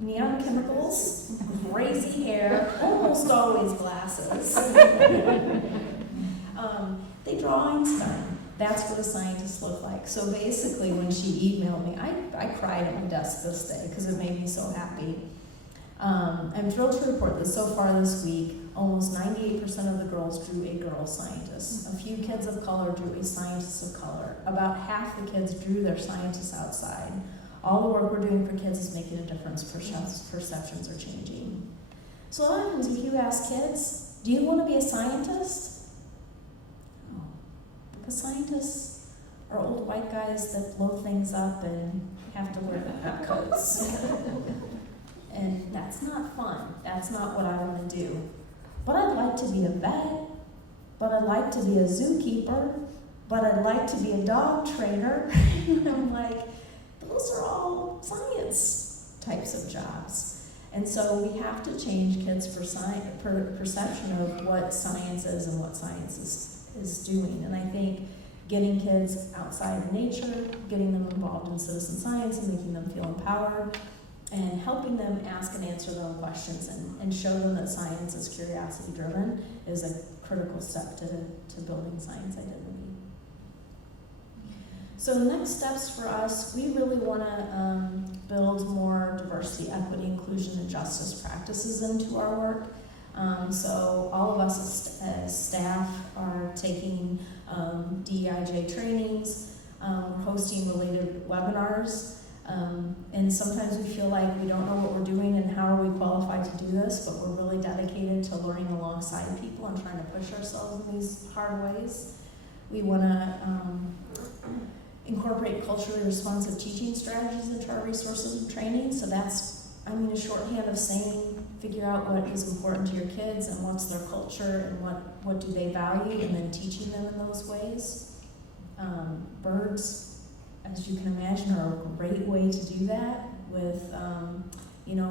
neon chemicals, crazy hair, almost always glasses. They draw Einstein. That's what a scientist looked like. So basically, when she emailed me, I cried at my desk this day because it made me so happy. I'm thrilled to report that so far this week, almost 98% of the girls drew a girl scientist. A few kids of color drew a scientist of color. About half the kids drew their scientists outside. All the work we're doing for kids is making a difference. Perceptions are changing. So what happens if you ask kids, do you want to be a scientist? No. Because scientists are old white guys that blow things up and have to wear coats. And that's not fun. That's not what I want to do. But I'd like to be a vet. But I'd like to be a zookeeper. but I'd like to be a dog trainer. And I'm like, those are all science types of jobs. And so we have to change kids' perception of what science is and what science is doing. And I think getting kids outside in nature, getting them involved in citizen science and making them feel empowered, and helping them ask and answer their own questions and show them that science is curiosity driven is a critical step to building science identity. So the next steps for us, we really want to build more diversity, equity, inclusion, and justice practices into our work. So all of us as staff are taking DEIJ trainings, we're hosting related webinars, and sometimes we feel like we don't know what we're doing and how are we qualified to do this, but we're really dedicated to learning alongside people and trying to push ourselves in these hard ways. We want to incorporate culturally responsive teaching strategies into our resources and training. So that's, a shorthand of saying, figure out what is important to your kids and what's their culture and what do they value, and then teaching them in those ways. Birds, as you can imagine, are a great way to do that with,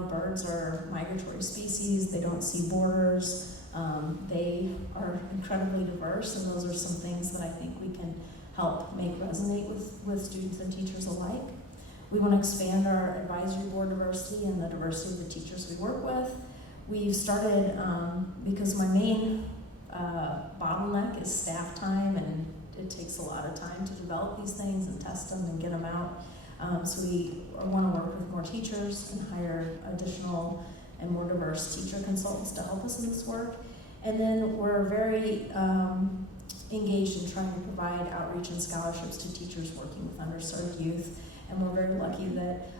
birds are migratory species, they don't see borders, they are incredibly diverse, and those are some things that I think we can help make resonate with students and teachers alike. We want to expand our advisory board diversity and the diversity of the teachers we work with. We've started, because my main bottleneck is staff time, and it takes a lot of time to develop these things and test them and get them out. So we want to work with more teachers and hire additional and more diverse teacher consultants to help us in this work. And then we're very engaged in trying to provide outreach and scholarships to teachers working with underserved youth. And we're very lucky that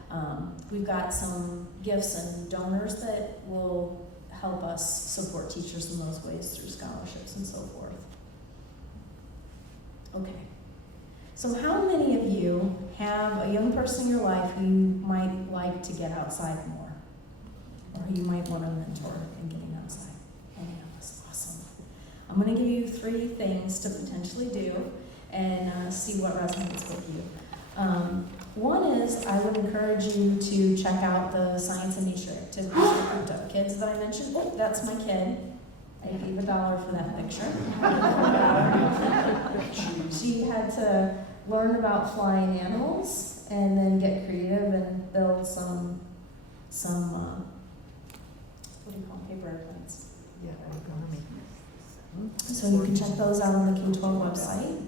we've got some gifts and donors that will help us support teachers in those ways through scholarships and so forth. Okay, so how many of you have a young person in your life who you might like to get outside more? Or who you might want to mentor in getting outside? Oh yeah, that's awesome. I'm going to give you 3 things to potentially do and see what resonates with you. One is, I would encourage you to check out the science and nature activities for group of kids that I mentioned. Oh, that's my kid. I gave $1 for that picture. She had to learn about flying animals and then get creative and build some what do you call them? Paper airplanes. Yeah, So you can check those out on the K-12 website.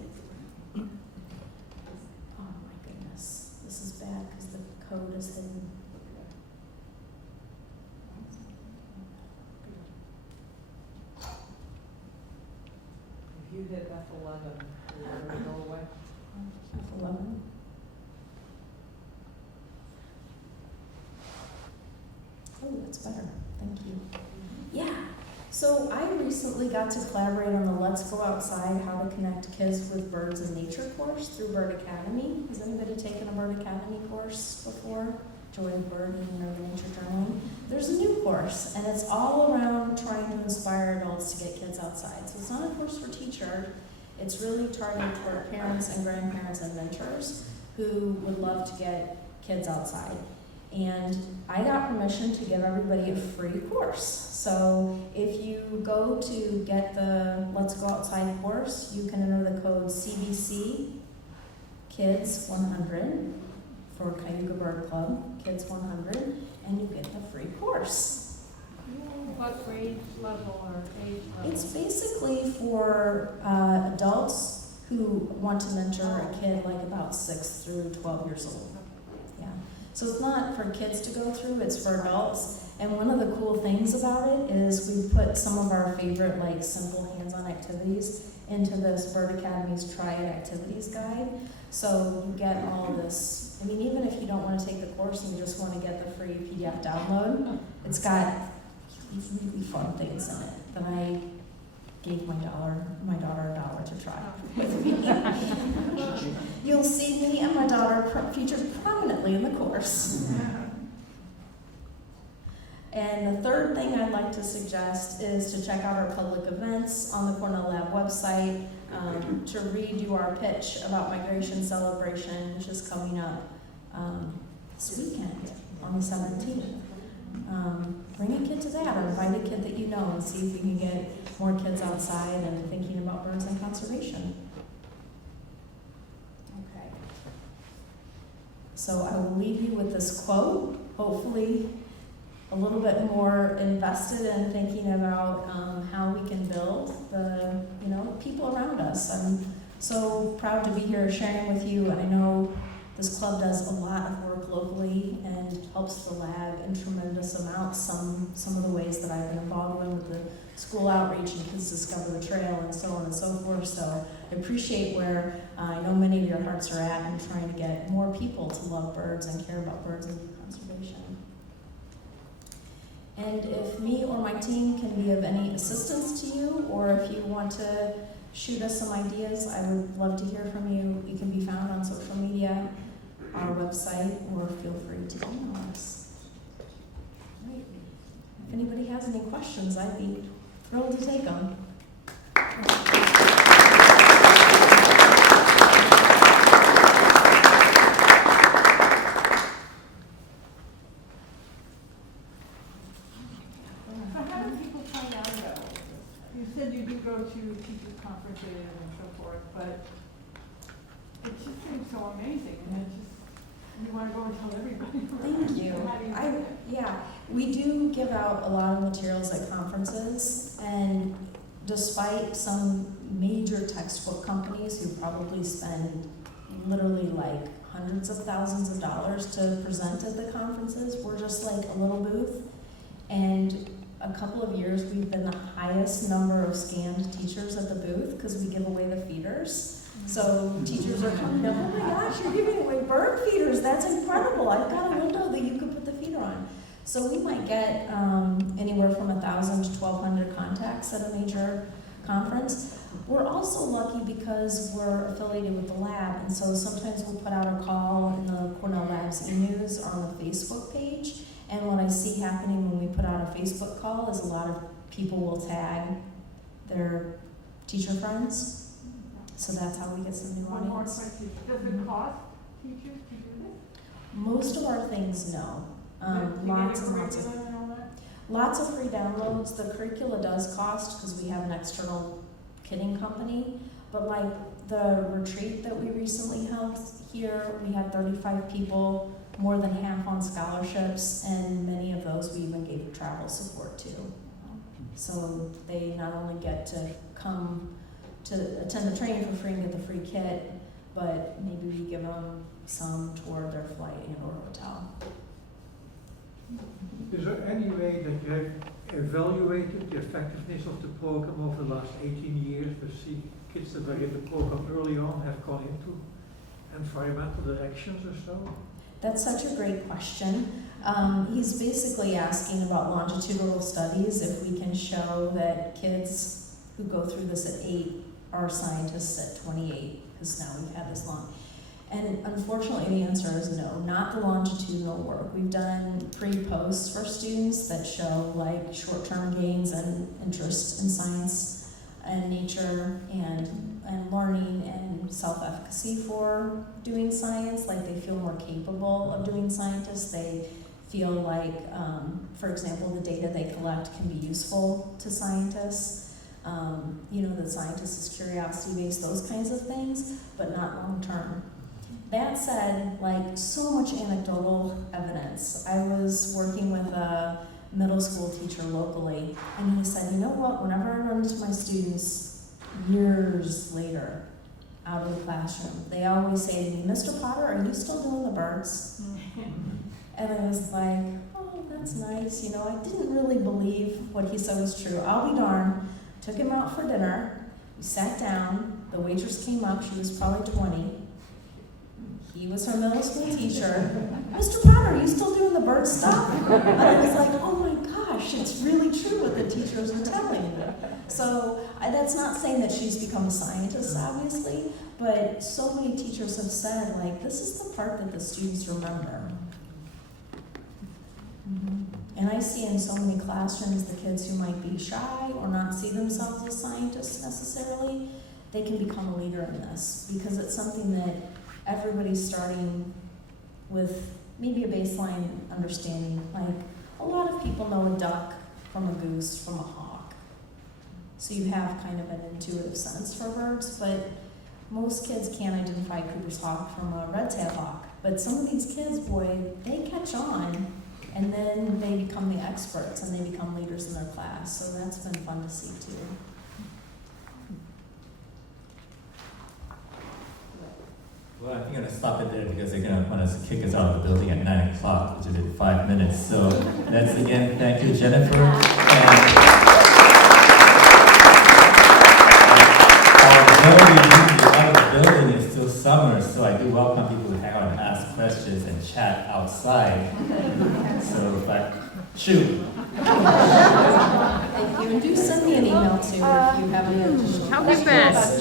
This is bad because the code is hidden. If you hit F11, will it go away? F11. Oh, that's better. Thank you. Yeah. So I recently got to collaborate on the Let's Go Outside, How to Connect Kids with Birds in Nature course through Bird Academy. Has anybody taken a Bird Academy course before? Joy Birding or Nature Journaling. There's a new course, and it's all around trying to inspire adults to get kids outside. So it's not a course for teachers. It's really targeted toward parents and grandparents and mentors who would love to get kids outside. And I got permission to give everybody a free course. So if you go to get the Let's Go Outside course, you can enter the code CBC Kids 100 for Cayuga Bird Club, Kids 100, and you get the free course. What grade level or age level? It's basically for adults who want to mentor a kid like about 6 through 12 years old. Yeah. So it's not for kids to go through, it's for adults. And one of the cool things about it is we put some of our favorite like simple hands-on activities into this Bird Academy's Try It Activities Guide. So you get all this, even if you don't want to take the course and you just want to get the free PDF download, it's got really fun things in it that I gave my daughter $1 to try with me. You'll see me and my daughter featured prominently in the course. And the third thing I'd like to suggest is to check out our public events on the Cornell Lab website. to redo our pitch about Migration Celebration, which is coming up this weekend on the 17th. Bring a kid to that, or invite a kid that you know, and see if we can get more kids outside and thinking about birds and conservation. Okay. So I will leave you with this quote, hopefully a little bit more invested in thinking about how we can build the, people around us. I'm so proud to be here sharing with you. I know this club does a lot of work locally and helps the lab in tremendous amounts. Some of the ways that I've been involved with the school outreach and Kids Discover the Trail and so on and so forth. So I appreciate where I know many of your hearts are at in trying to get more people to love birds and care about birds and conservation. And if me or my team can be of any assistance to you, or if you want to shoot us some ideas, I would love to hear from you. You can be found on social media, our website, or feel free to email us. Right. If anybody has any questions, I'd be thrilled to take them. To teachers' conferences and so forth, but it just seems so amazing, and it's just, you want to go and tell everybody. Thank you. How do you do it? Yeah, we do give out a lot of materials at conferences, and despite some major textbook companies who probably spend literally like hundreds of thousands of dollars to present at the conferences, we're just like a little booth. And a couple of years we've been the highest number of scanned teachers at the booth because we give away the feeders. So teachers are coming up, oh my gosh, you're giving away bird feeders, that's incredible. I've got a window that you could put the feeder on. So we might get anywhere from 1,000 to 1,200 contacts at a major conference. We're also lucky because we're affiliated with the lab, and so sometimes we'll put out a call in the Cornell Lab's e-news or on the Facebook page. And what I see happening when we put out a Facebook call is a lot of people will tag their teacher friends. So that's how we get some new One more audience. question. Does it cost teachers to do this? Most of our things, no. Lots and lots of and all that? lots of free downloads. The curricula does cost because we have an external kitting company. But like the retreat that we recently held here, we had 35 people, more than half on scholarships, and many of those we even gave travel support to. So they not only get to come to attend the training for free and get the free kit, but maybe we give them some toward their flight and or hotel. Is there any way that you have evaluated the effectiveness of the program over the last 18 years? We see kids that were in the program early on have gone into environmental directions or so? That's such a great question. He's basically asking about longitudinal studies, if we can show that kids who go through this at 8 are scientists at 28, because now we've had this long. And unfortunately, the answer is no, not the longitudinal work. We've done pre-posts for students that show like short-term gains and interest in science and nature and learning and self-efficacy for doing science, like they feel more capable of doing science. They feel like, for example, the data they collect can be useful to scientists. That scientists is curiosity-based, those kinds of things, but not long-term. That said, like so much anecdotal evidence. I was working with a middle school teacher locally, and he said, you know what, whenever I run into my students years later out of the classroom, they always say to me, Mr. Potter, are you still doing the birds? And I was like, oh, that's nice. I didn't really believe what he said was true. I'll be darned. Took him out for dinner. We sat down. The waitress came up. She was probably 20. He was her middle school teacher. Mr. Potter, are you still doing the bird stuff? And I was like, oh my gosh, it's really true what the teachers are telling me. So that's not saying that she's become a scientist, obviously, but so many teachers have said, like, this is the part that the students remember. And I see in so many classrooms the kids who might be shy or not see themselves as scientists necessarily, they can become a leader in this, because it's something that everybody's starting with maybe a baseline understanding. Like, a lot of people know a duck from a goose from a hawk. So you have kind of an intuitive sense for birds, but most kids can't identify Cooper's hawk from a red-tailed hawk. But some of these kids, boy, they catch on, and then they become the experts, and they become leaders in their class. So that's been fun to see, too. Well, I think I'm gonna stop it there because they're gonna want us to kick us out of the building at 9 o'clock, which is in 5 minutes. So that's again, thank you, Jennifer. And although we need to be out of the building, it's still summer, so I do welcome people to hang out and ask questions and chat outside. So, but shoot. Thank you, and do send me an email too if you have any additional How questions. big bad?